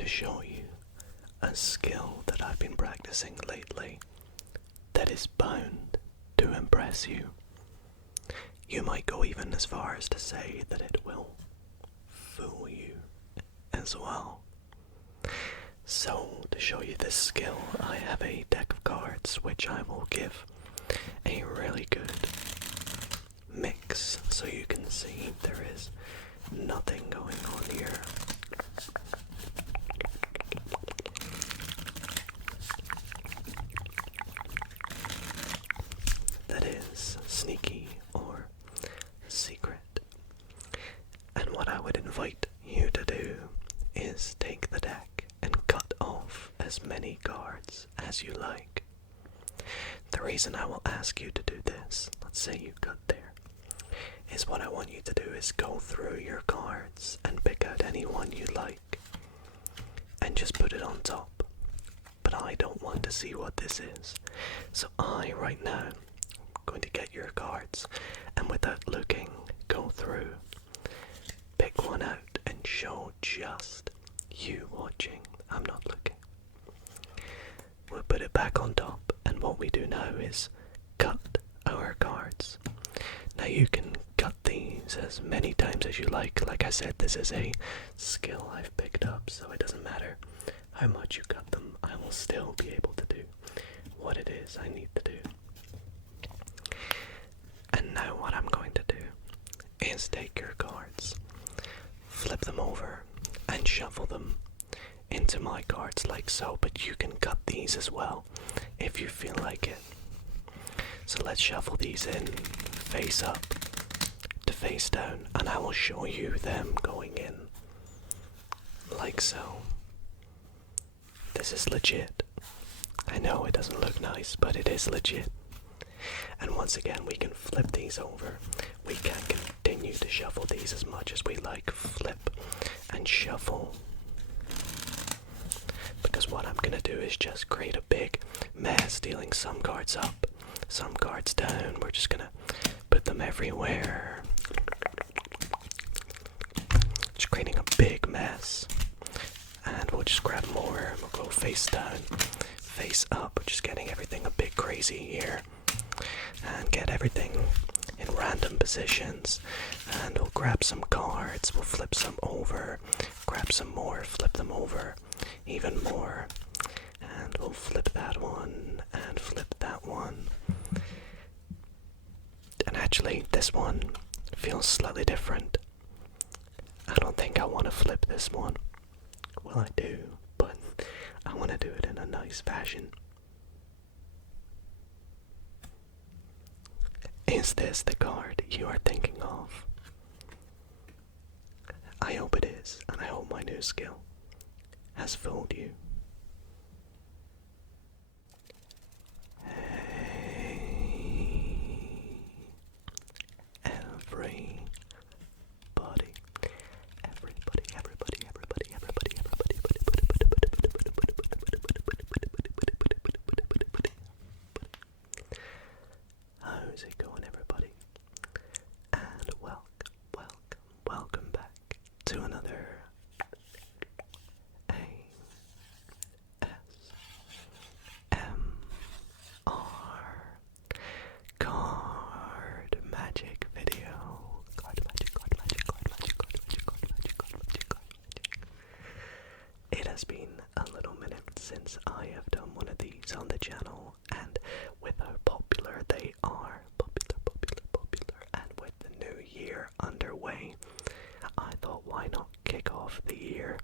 to show you a skill that I've been practicing lately that is bound to impress you. You might go even as far as to say that it will fool you as well. So, to show you this skill, I have a deck of cards which I will give a really good mix so you can see there is nothing going on here. That is sneaky or secret. And what I would invite you to do is take the deck and cut off as many cards as you like. The reason I will ask you to do this, let's say you cut there, is what I want you to do is go through your cards and pick out any one you like and just put it on top. But I don't want to see what this is. So I, right now, am going to get your cards and without looking, go through, pick one out and show just you watching. I'm not looking. We'll put it back on top, and what we do now is cut our cards. Now you can cut these as many times as you like. Like I said, this is a skill I've picked up, so it doesn't matter how much you cut them, I will still be able to do what it is I need to do. And now what I'm going to do is take your cards, flip them over, and shuffle them into my cards like so, but you can cut these as well if you feel like it. So let's shuffle these in face up to face down, and I will show you them going in like so. This is legit. I know it doesn't look nice, but it is legit. And once again, we can flip these over. We can continue to shuffle these as much as we like. Flip and shuffle. Because what I'm going to do is just create a big mess, dealing some cards up, some cards down. We're just going to put them everywhere. Just creating a big mess. And we'll just grab more. We'll go face down, face up. We're just getting everything a bit crazy here. And get everything in random positions. And we'll grab some cards. We'll flip some over. Grab some more. Flip them over. Even more. And we'll flip that one. And flip that one. And actually, this one feels slightly different. I don't think I want to flip this one. Well, I do, but I want to do it in a nice fashion. Is this the card you are thinking of? I hope it is, and I hope my new skill has fooled you. Hey, everybody. How's it going, everybody? And welcome back to another card magic video. Card magic. It has been a little minute since I have done one of these on the channel, and with how popular they are, popular, and with the new year underway, I thought why not kick off the year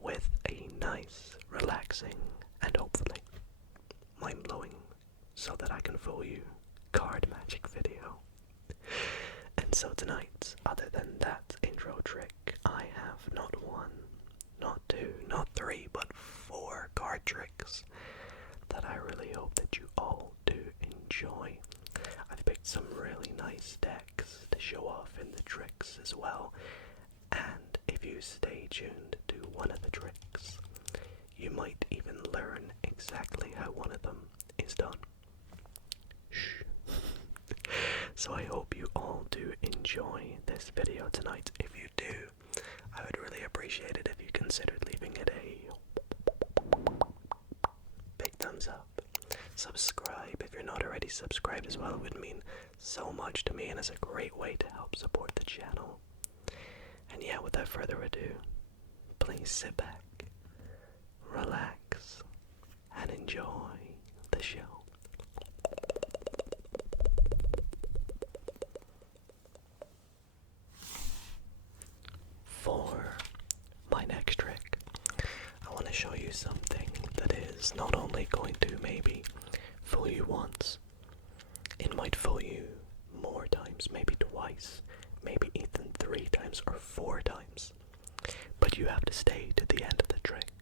with a nice, relaxing, and hopefully mind-blowing, so that I can fool you, card magic video. And so tonight, other than that intro trick, I have not one, not two, not three, but 4 card tricks that I really hope that you all do enjoy. I've picked some really nice decks to show off in the tricks as well, and if you stay tuned to one of the tricks, you might even learn exactly how one of them is done. Shh. So I hope you all do enjoy this video tonight. If you do, I would really appreciate it if you considered leaving it a much to me and is a great way to help support the channel. And yeah, without further ado, please sit back, relax, and enjoy the show. For my next trick, I want to show you something that is not only going to maybe fool you once, it might fool you more times, maybe twice, maybe even 3 times or 4 times. But you have to stay to the end of the trick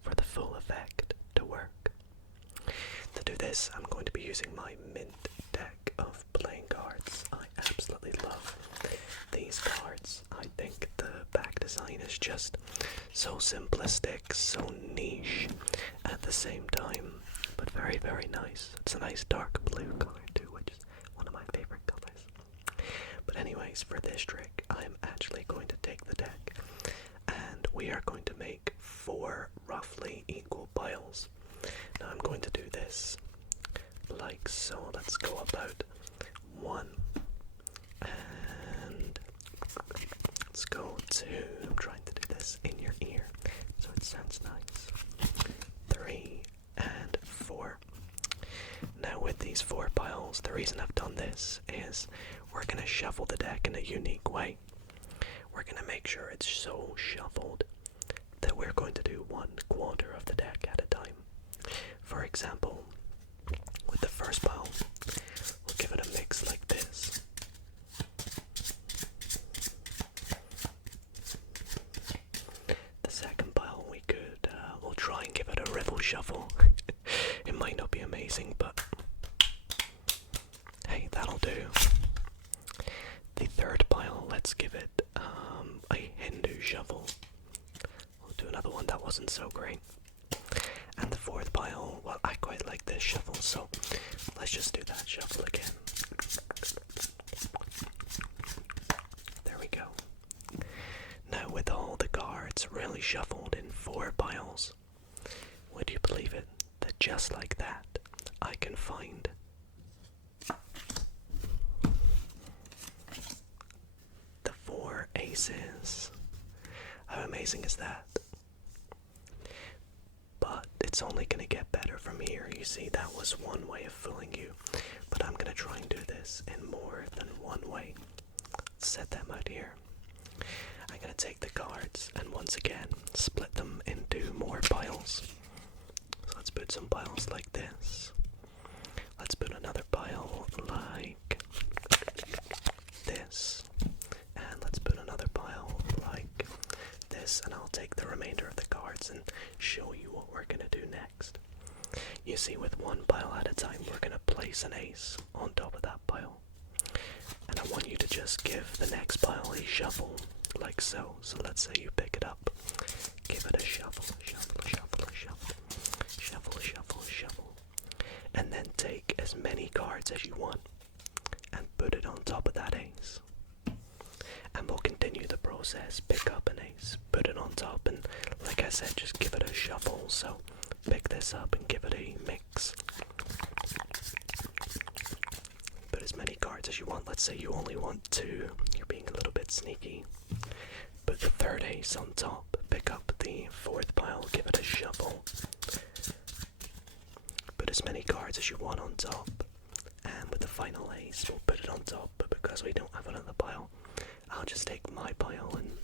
for the full effect to work. To do this, I'm going to be using my mint deck of playing cards. I absolutely love these cards. I think the back design is just so simplistic, so niche at the same time, but very, very nice. It's a nice dark blue color too, which is one of my favorite colors. But anyways, for this trick, I'm actually going to take the deck and we are going to make 4 roughly equal piles. Now I'm going to do this like so. Let's go about 1 and let's go 2. I'm trying to do this in your ear so it sounds nice. 3 and 4. Now with these 4 piles, the reason I've done this is we're going to shuffle the deck in a unique way. We're going to make sure it's so shuffled that we're going to do 1/4 of the deck at a time. For example, with the first pile, we'll give it a mix like this. The second pile we'll try and give it a riffle shuffle. It might not be amazing, but hey, that'll do. The third pile, let's give it a Hindu shuffle. We'll do another one that wasn't so great. And the fourth pile, well, I quite like this shuffle, so let's just do that shuffle again. There we go. Now with all the cards really shuffled in 4 piles, would you believe it, that just like that, I can find the 4 aces. How amazing is that? But it's only going to get better from here. You see, that was one way of fooling you, but I'm going to try and do this in more than one way. Let's set them out here. I'm going to take the cards and once again split them into more piles. So let's put some piles like this. Let's put another pile like this. And let's put another pile like this. And I'll take the remainder of the cards and show you what we're going to do next. You see, with 1 pile at a time, we're going to place an ace on top of that pile. And I want you to just give the next pile a shuffle, like so. So let's say you pick it up. Give it a shuffle, shuffle, shuffle, shuffle, shuffle, shuffle, shuffle. And then take as many cards as you want and put it on top of that ace. And we'll continue the process. Pick up an ace, put it on top, and like I said, just give it a shuffle. So pick this up and give it a mix. Put as many cards as you want. Let's say you only want 2. You're being a little bit sneaky. Put the third ace on top. Pick up the 4th pile. Give it a shuffle. Put as many cards as you want on top. And with the final ace, we'll put it on top. But because we don't have another pile, I'll just take my pile and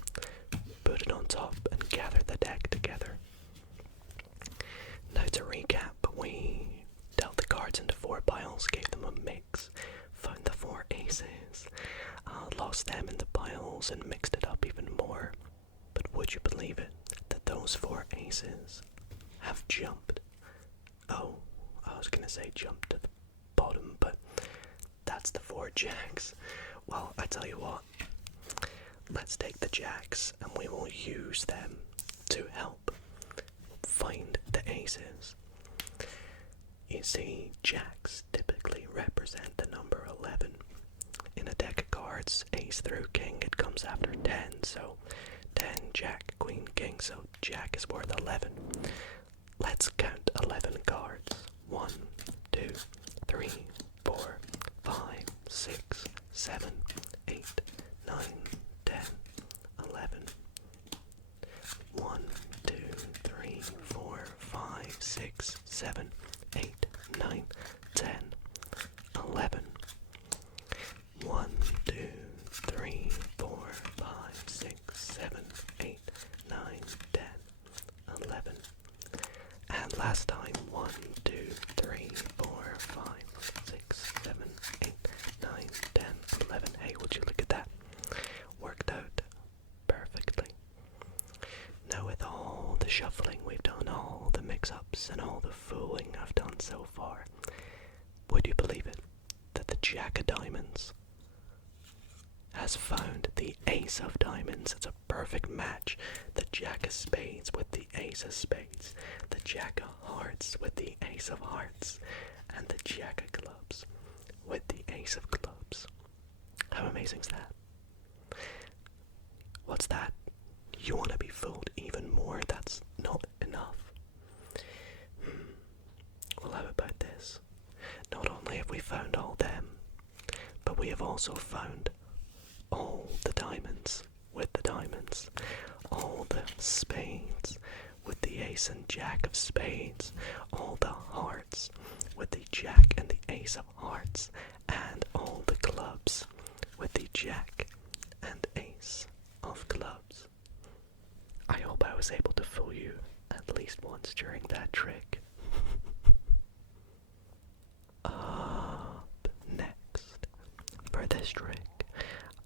put it on top and gather the deck together. Now to recap, we dealt the cards into 4 piles, gave them a mix, found the 4 aces, lost them in the piles and mixed it up even more. But would you believe it, that those 4 aces have jumped? Oh, I was going to say jumped to the bottom, but that's the 4 jacks. Well, I tell you what, let's take the jacks and we will use them to help find the aces. You see, jacks typically represent the number 11. In a deck of cards, ace through king, it comes after 10, so 10, jack, queen, king, so jack is worth 11. Let's count 11 cards. 1, 2, 3, 4, 5, 6, 7, 8, 9, 10, 11. 1, 2, 3, 4, 5, 6, 7, 8, 9, 10, 11. 1, 2, 3, 4, 5, 6, 7, 8, 9, 10, 11. And last time, 1, 2, 3, 4, 5, 6, 7, 8, 9, 10, 11. Hey, would you look at that? Worked out perfectly. Now with all the shuffling we've done, all the mix-ups and all the fooling I've done so far, would you believe it, that the Jack of Diamonds has found the Ace of Diamonds? It's a perfect match. The Jack of Spades with the Ace of Spades, the Jack of Hearts with the Ace of Hearts, and the Jack of Clubs with the Ace of Clubs. How amazing is that? What's that? You want to be fooled even more? That's not enough. Well, how about this? Not only have we found all them, but we have also found all the diamonds with the diamonds, all the spades with the Ace and Jack of Spades, all the hearts with the Jack and the Ace of Hearts, and all the clubs with the Jack and Ace of Clubs. I hope I was able to fool you at least once during that trick. Up next, for this trick,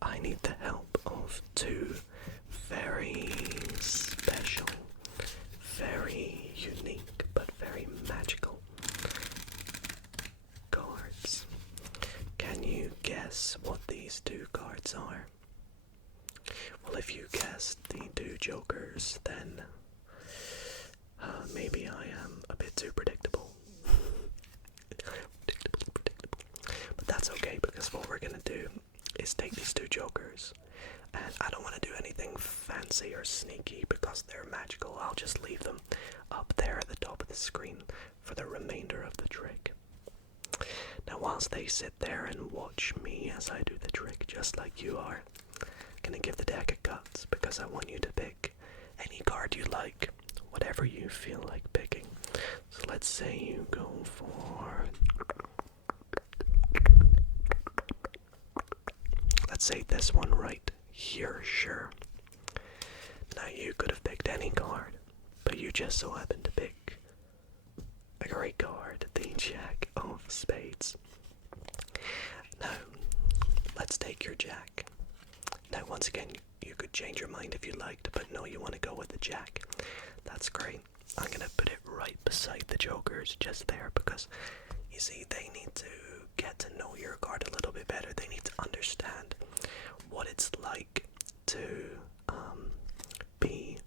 I need the help of two very special, very unique, but very magical cards. Can you guess what these two cards are? Well, if you guessed the two jokers, then maybe I am a bit too predictable. But that's okay, because what we're gonna do is take these two jokers, and I don't want to do anything fancy or sneaky because they're magical. I'll just leave them up there at the top of the screen for the remainder of the trick. Now, whilst they sit there and watch me as I do the trick, just like you are, I'm gonna give the deck a cut because I want you to pick any card you like, whatever you feel like picking. So let's say you go for, let's say this one right here, sure. Now you could have picked any card, but you just so happened to pick a great card, the Jack of Spades. Now, let's take your Jack. Now, once again, you could change your mind if you liked, but no, you want to go with the Jack. That's great. I'm going to put it right beside the jokers, just there, because, you see, they need to get to know your card a little bit better. They need to understand what it's like to be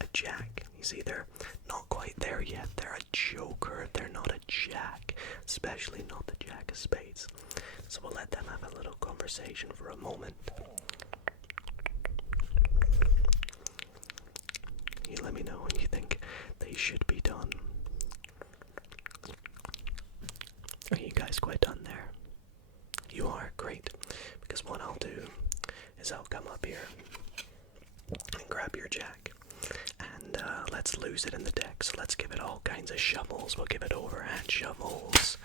a Jack. You see, they're not quite there yet. They're a joker. They're not a Jack, especially not the Jack of Spades. So we'll let them have a little conversation for a moment. You let me know when you think they should be done. Are you guys quite done there? You are? Great. Because what I'll do is I'll come up here and grab your Jack, and let's lose it in the deck. So let's give it all kinds of shuffles. We'll give it overhand shuffles,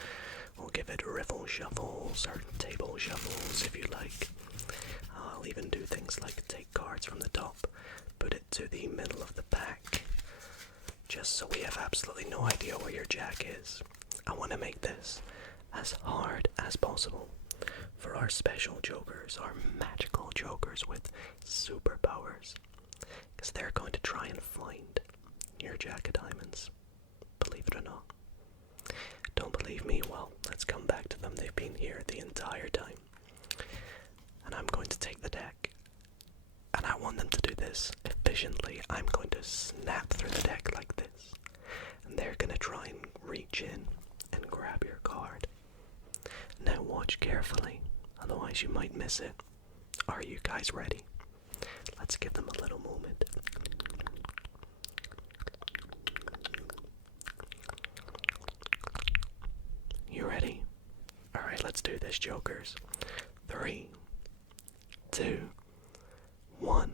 we'll give it riffle shuffles, or table shuffles if you like. I'll even do things like take cards from the top, put it to the middle of the pack, just so we have absolutely no idea where your Jack is. I want to make this as hard as possible for our special jokers, our magical jokers with superpowers, because they're going to try and find your Jack of Diamonds, believe it or not. Don't believe me? Well, let's come back to them. They've been here the entire time. And I'm going to take the deck, and I want them to do this efficiently. I'm going to snap through the deck like this, and they're going to try and reach in and grab your card. Now watch carefully, otherwise you might miss it. Are you guys ready? Let's give them a little moment. You ready? Alright, let's do this, jokers. 3, 2, 1.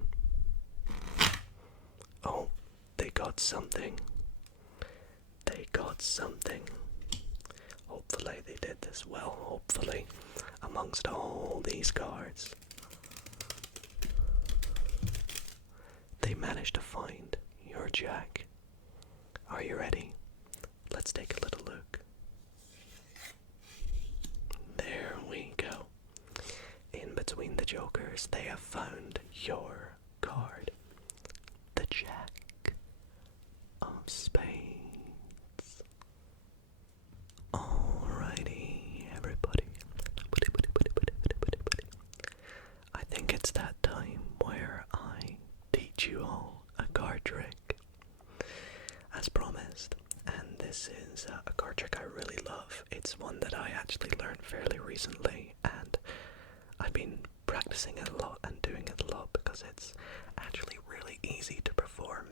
Oh, they got something. They got something. Hopefully they did this well, hopefully, amongst all these cards. They managed to find your jack. Are you ready? Let's take a little look. There we go. In between the jokers, they have found your card. The Jack of Spades. Alrighty, everybody. I think it's that time where I teach you all a card trick, as promised. And this is a card trick I really love. It's one that I actually learned fairly recently, and I've been practicing it a lot and doing it a lot because it's actually really easy to perform.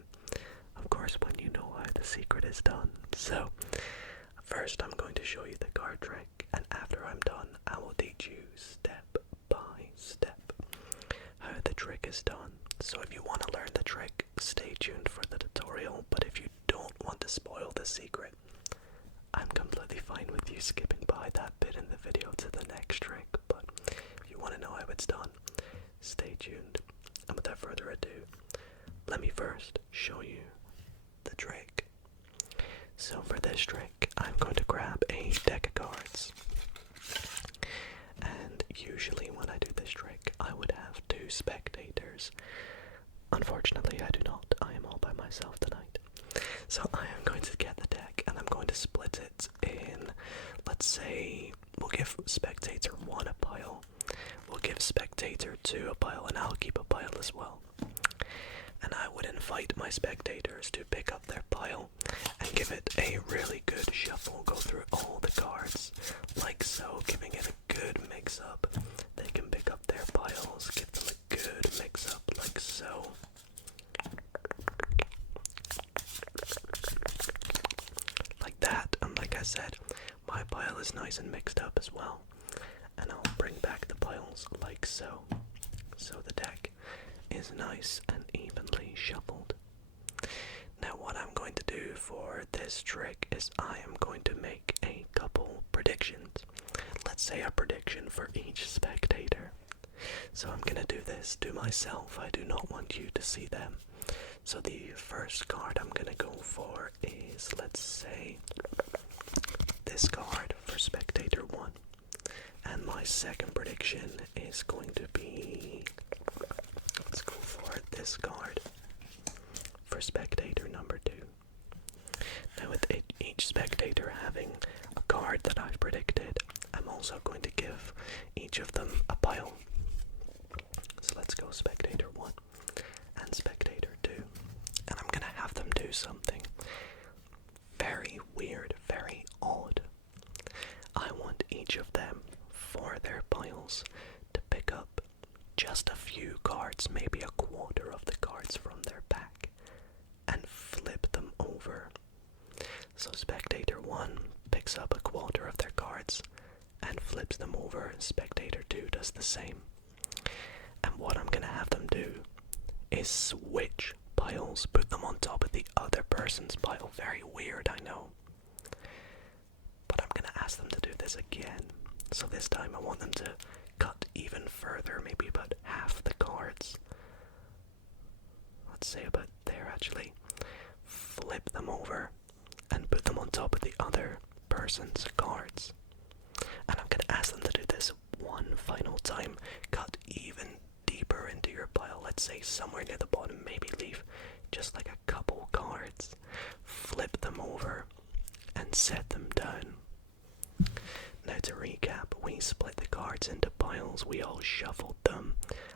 Of course, when you know how the secret is done. So, first I'm going to show you the card trick, and after I'm done, I will teach you step by step how the trick is done. So if you want to learn the trick, stay tuned for the tutorial, but if you don't want to spoil the secret, I'm completely fine with you skipping by that bit in the video to the next trick. But if you want to know how it's done, stay tuned. And without further ado, let me first show you the trick. So for this trick, I'm going to grab a deck of cards. And usually when I do this trick, I would have 2 spectators. Unfortunately, I do not. I am all by myself tonight. So I am going to get the deck and I'm going to split it in, let's say, we'll give spectator 1 a pile. We'll give spectator 2 a pile, and I'll keep a pile as well. And I would invite my spectators to pick up their pile and give it a really good shuffle. Go through all the cards like so, giving it a good mix up. They can pick up their piles, give them a good mix up like so. Like that, and like I said, my pile is nice and mixed up as well. And I'll bring back the piles like so. So the deck is nice and evenly shuffled. Now what I'm going to do for this trick is I am going to make a couple predictions. Let's say a prediction for each spectator. So I'm going to do this to myself. I do not want you to see them. So the first card I'm going to go for is, let's say, this card for spectator 1. And my second prediction is going to be, let's go for this card for spectator number 2. Now with each spectator having a card that I've predicted, I'm also going to give each of them a pile. So let's go spectator 1 and spectator 2. And I'm going to have them do something very weird, very odd. I want each of them, for their piles, to pick up just a few cards, maybe a quarter of the cards from their pack, and flip them over. So spectator 1 picks up a quarter of their cards and flips them over. Spectator 2 does the same. And what I'm going to have them do is switch piles, put them on top of the other person's pile. Very weird, I know. But I'm going to ask them to do this again. So this time I want them to cut even further, maybe about half the cards. Let's say about there actually. Flip them over and put them on top of the other person's cards. And I'm going to ask them to do this one final time. Cut even deeper into your pile. Let's say somewhere near the bottom. Maybe leave just like a couple cards. Flip them over and set them down. Now to recap, we split the cards into piles, we all shuffled them.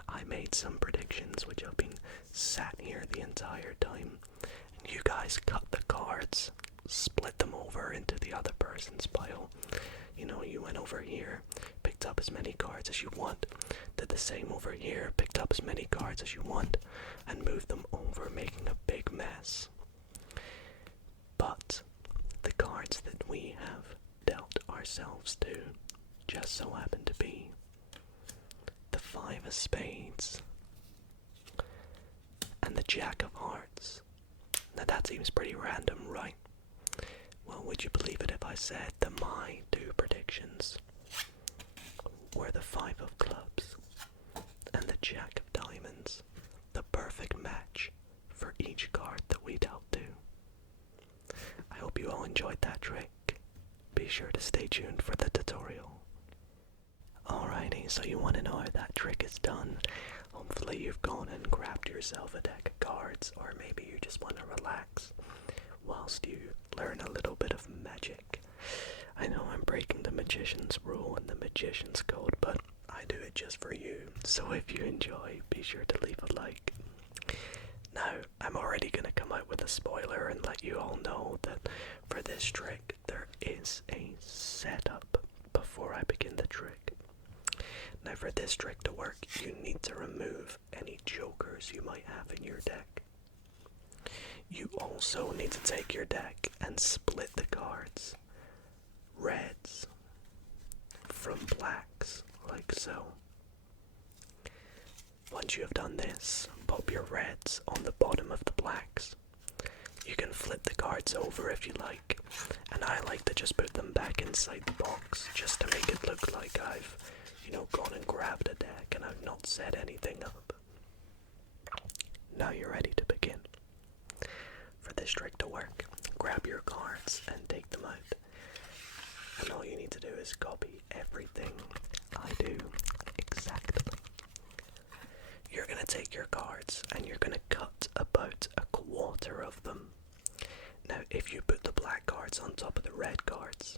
I made some predictions which have been sat here the entire time. And you guys cut the cards, split them over into the other person's pile. You know, you went over here, picked up as many cards as you want, did the same over here, picked up as many cards as you want, and moved them over, making a big mess. But the cards that we have dealt ourselves to just so happen to be the 5 five of spades, and the jack of hearts. Now that seems pretty random, right? Well, would you believe it if I said that my two predictions were the five of clubs and the jack of diamonds, the perfect match for each card that we dealt to. I hope you all enjoyed that trick. Be sure to stay tuned for the tutorial. Alrighty, so you want to know how that trick is done. Hopefully you've gone and grabbed yourself a deck of cards, or maybe you just want to relax whilst you learn a little bit of magic. I know I'm breaking the magician's rule and the magician's code, but I do it just for you. So if you enjoy, be sure to leave a like. Now, I'm already going to come out with a spoiler and let you all know that for this trick, there is a setup before I begin the trick. Now, for this trick to work, you need to remove any jokers you might have in your deck. You also need to take your deck and split the cards, reds from blacks, like so. Once you have done this, pop your reds on the bottom of the blacks. You can flip the cards over if you like, and I like to just put them back inside the box just to make it look like I've, gone and grabbed a deck and I've not set anything up. Now you're ready to begin. For this trick to work, grab your cards and take them out. And all you need to do is copy everything I do exactly. You're going to take your cards and you're going to cut about a quarter of them. Now, if you put the black cards on top of the red cards,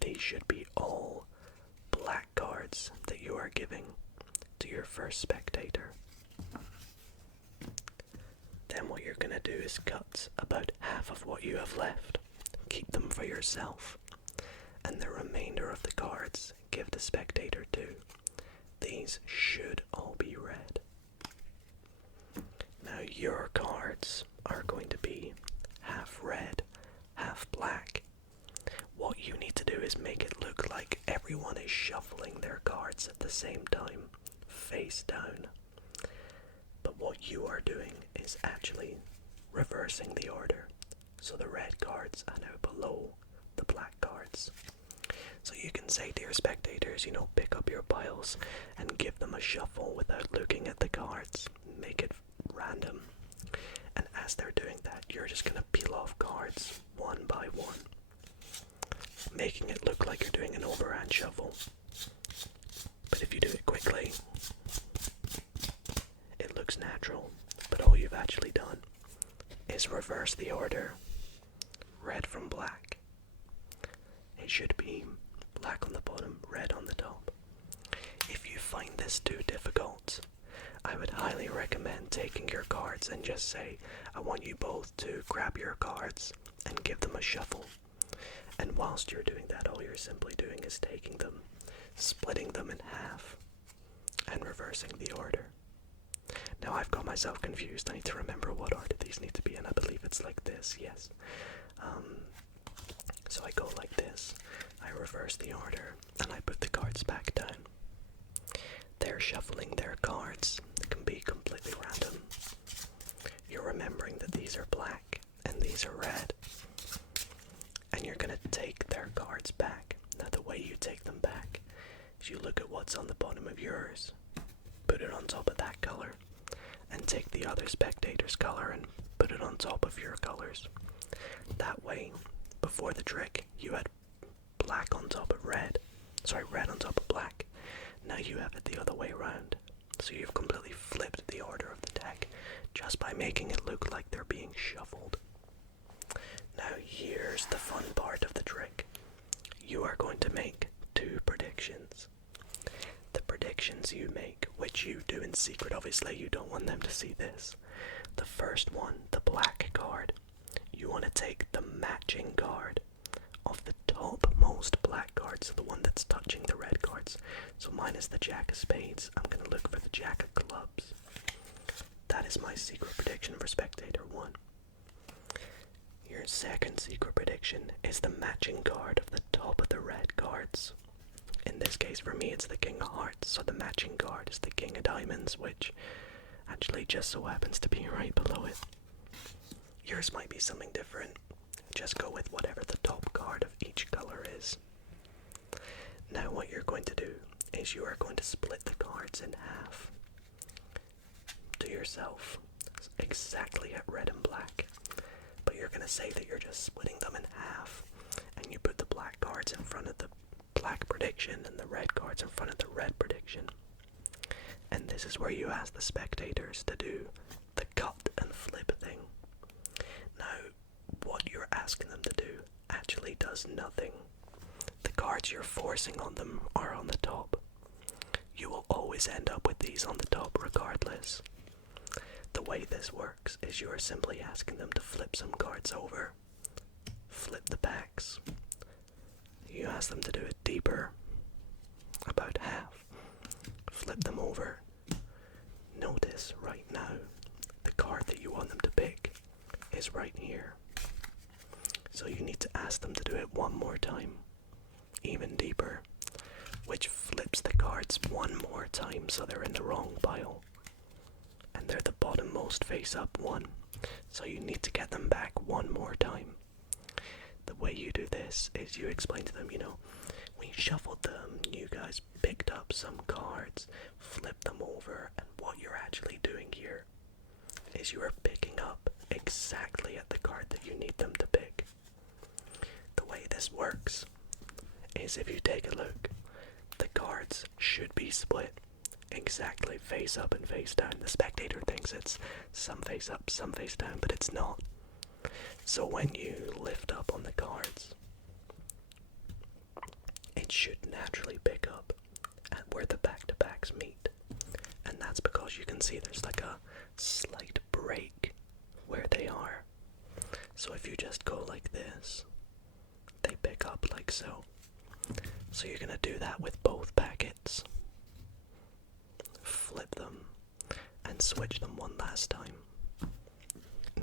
these should be all black cards that you are giving to your first spectator. Then what you're going to do is cut about half of what you have left. Keep them for yourself. And the remainder of the cards give the spectator too. These should all be red. Now your cards are going to be half red, half black. What you need to do is make it look like everyone is shuffling their cards at the same time, face down. But what you are doing is actually reversing the order. So the red cards are now below the black cards. So you can say to your spectators, pick up your piles and give them a shuffle without looking at the cards. Make it random. And as they're doing that, you're just going to peel off cards one by one, making it look like you're doing an overhand shuffle. But if you do it quickly, it looks natural, but all you've actually done is reverse the order. Red from black. It should be black on the bottom, red on the top. If you find this too difficult, I would highly recommend taking your cards and just say, I want you both to grab your cards and give them a shuffle. And whilst you're doing that, all you're simply doing is taking them, splitting them in half, and reversing the order. Now I've got myself confused. I need to remember what order these need to be in. I believe it's like this, yes. So I go like this. I reverse the order, and I put the cards back down. They're shuffling their cards. It can be completely random. You're remembering that these are black, and these are red. And you're going to take their cards back. Now the way you take them back is you look at what's on the bottom of yours, put it on top of that color, and take the other spectator's color and put it on top of your colors. That way, before the trick, you had black on top of red. Red on top of black. Now you have it the other way around. So you've completely flipped the order of the deck just by making it look like they're being shuffled. Now here's the fun part of the trick. You are going to make two predictions. The predictions you make, which you do in secret, obviously you don't want them to see this. The first one, the black card, you want to take the matching card of the topmost black card, so the one that's touching the red cards. So mine is the jack of spades. I'm going to look for the jack of clubs. That is my secret prediction for spectator 1. Your second secret prediction is the matching card of the top of the red cards in In this case, for me, it's the King of Hearts, so the matching card is the King of Diamonds, which actually just so happens to be right below it. Yours might be something different. Just go with whatever the top card of each color is. Now what you're going to do is you are going to split the cards in half to yourself, exactly at red and black. But you're going to say that you're just splitting them in half, and you put the black cards in front of the black prediction and the red cards in front of the red prediction. And this is where you ask the spectators to do the cut and flip thing. Now, what you're asking them to do actually does nothing. The cards you're forcing on them are on the top. You will always end up with these on the top regardless. The way this works is you are simply asking them to flip some cards over. Flip the backs. You ask them to do it deeper, about half. Flip them over. Notice right now, the card that you want them to pick is right here. So you need to ask them to do it one more time, even deeper, which flips the cards one more time so they're in the wrong pile. And they're the bottommost face up one, so you need to get them back one more time. The way you do this is you explain to them, we shuffled them, you guys picked up some cards, flipped them over, and what you're actually doing here is you are picking up exactly at the card that you need them to pick. The way this works is if you take a look, the cards should be split exactly face up and face down. The spectator thinks it's some face up, some face down, but it's not. So when you lift up on the cards, it should naturally pick up at where the back-to-backs meet. And that's because you can see there's like a slight break where they are. So if you just go like this, they pick up like so. So you're going to do that with both packets. Flip them and switch them one last time.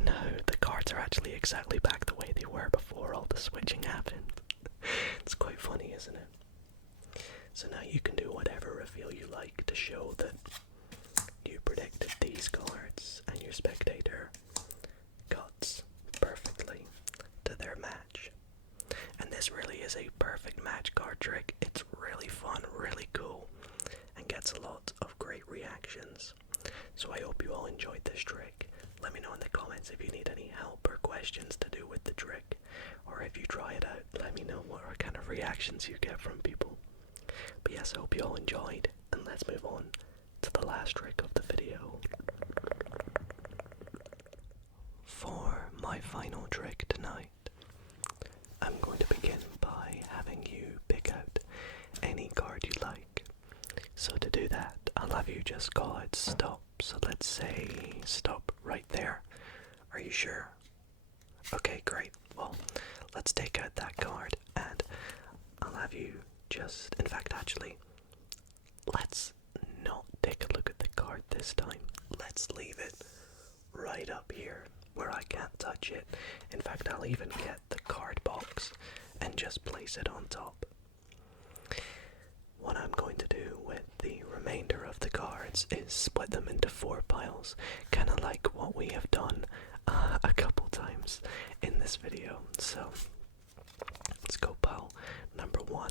Now the cards are actually exactly back the way they were before all the switching happened. It's quite funny, isn't it? So now you can do whatever reveal you like to show that you predicted these cards and your spectator cuts perfectly to their match. And this really is a perfect match card trick. It's really fun, really cool, and gets a lot of great reactions. So I hope you all enjoyed this trick. Let me know in the comments if you need any help or questions to do with the trick, or if you try it out, let me know what kind of reactions you get from people. But yes, I hope you all enjoyed, and let's move on to the last trick of the video. For my final trick tonight, I'm going to begin by having you pick out any card you like. So to do that, I'll have you just call it stop. So let's say stop right there. Are you sure? Okay, great. Well, let's take out that card and I'll have you just, in fact, actually, let's not take a look at the card this time. Let's leave it right up here where I can't touch it. In fact, I'll even get the card box and just place it on top. What I'm going to do with the remainder of the cards is split them into 4 piles, kind of like what we have done a couple times in this video. So let's go pile number 1,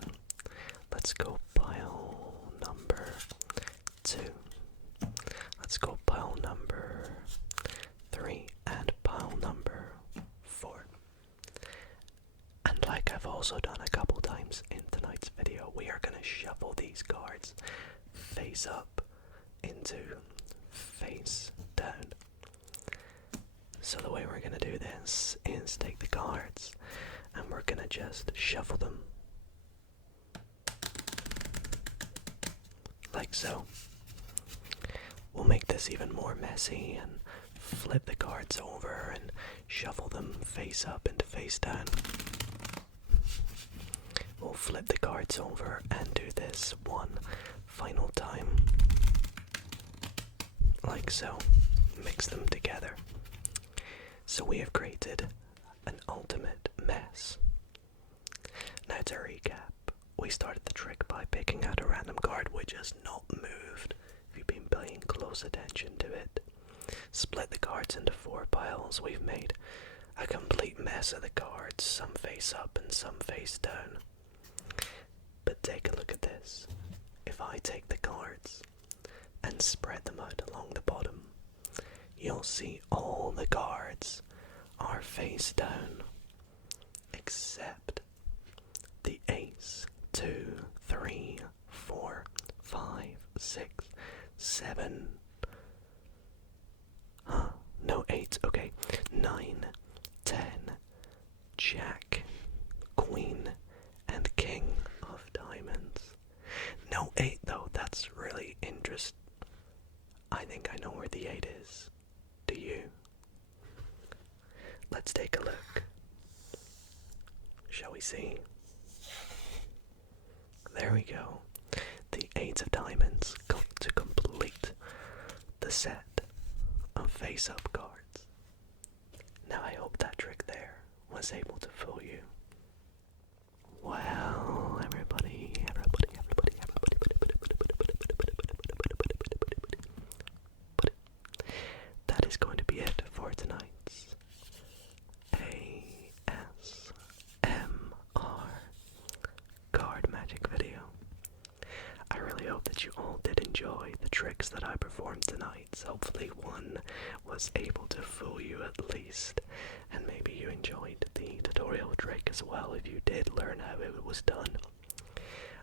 let's go pile number 2, let's go pile number 3, and pile number 4. And like I've also done a couple times in tonight's video, we are going to shuffle these cards face up into face down. So the way we're going to do this is take the cards and we're going to just shuffle them like so. We'll make this even more messy and flip the cards over and shuffle them face up into face down. We'll flip the cards over and do this one final time, like so. Mix them together. So we have created an ultimate mess. Now to recap, we started the trick by picking out a random card which has not moved, if you've been paying close attention to it. Split the cards into 4 piles. We've made a complete mess of the cards, some face up and some face down. But take a look at this. If I take the cards and spread them out along the bottom, you'll see all the cards are face down, except the ace, 2, 3, 4, 5, 6, 7. No 8, okay. 9, 10, Jack, Queen, and King of Diamonds. No 8 though, that's really interesting. I think I know where the 8 is. Do you? Let's take a look. Shall we see? There we go. The 8 of Diamonds got to complete the set of face-up cards. Now I hope that trick there was able to fool you. Well, everybody, that is going to be it for tonight's ASMR card magic video. I really hope that you all did enjoy the tricks that I performed tonight. So hopefully one was able to fool you at least, and maybe you enjoyed the tutorial trick as well if you did learn how it was done.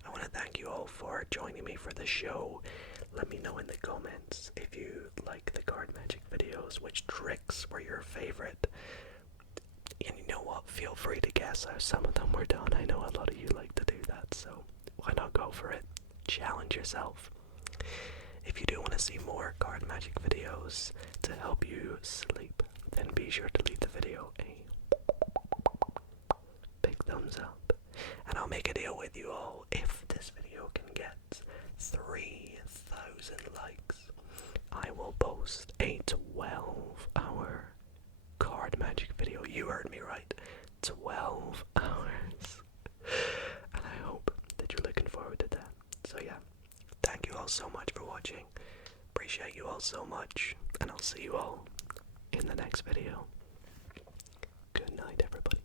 I want to thank you all for joining me for the show. Let me know in the comments if you like the card magic videos, which tricks were your favorite. And you know what, feel free to guess how some of them were done. I know a lot of you like to do that, so why not go for it? Challenge yourself. If you do want to see more card magic videos to help you sleep, then be sure to leave the video a big thumbs up, and I'll make a deal with you all. If this video can get 3,000 likes, I will post a 12-hour card magic video. You heard me right, 12 hours. And I hope that you're looking forward to that. So yeah, thank you all so much for watching. Appreciate you all so much, and I'll see you all in the next video. Good night, everybody.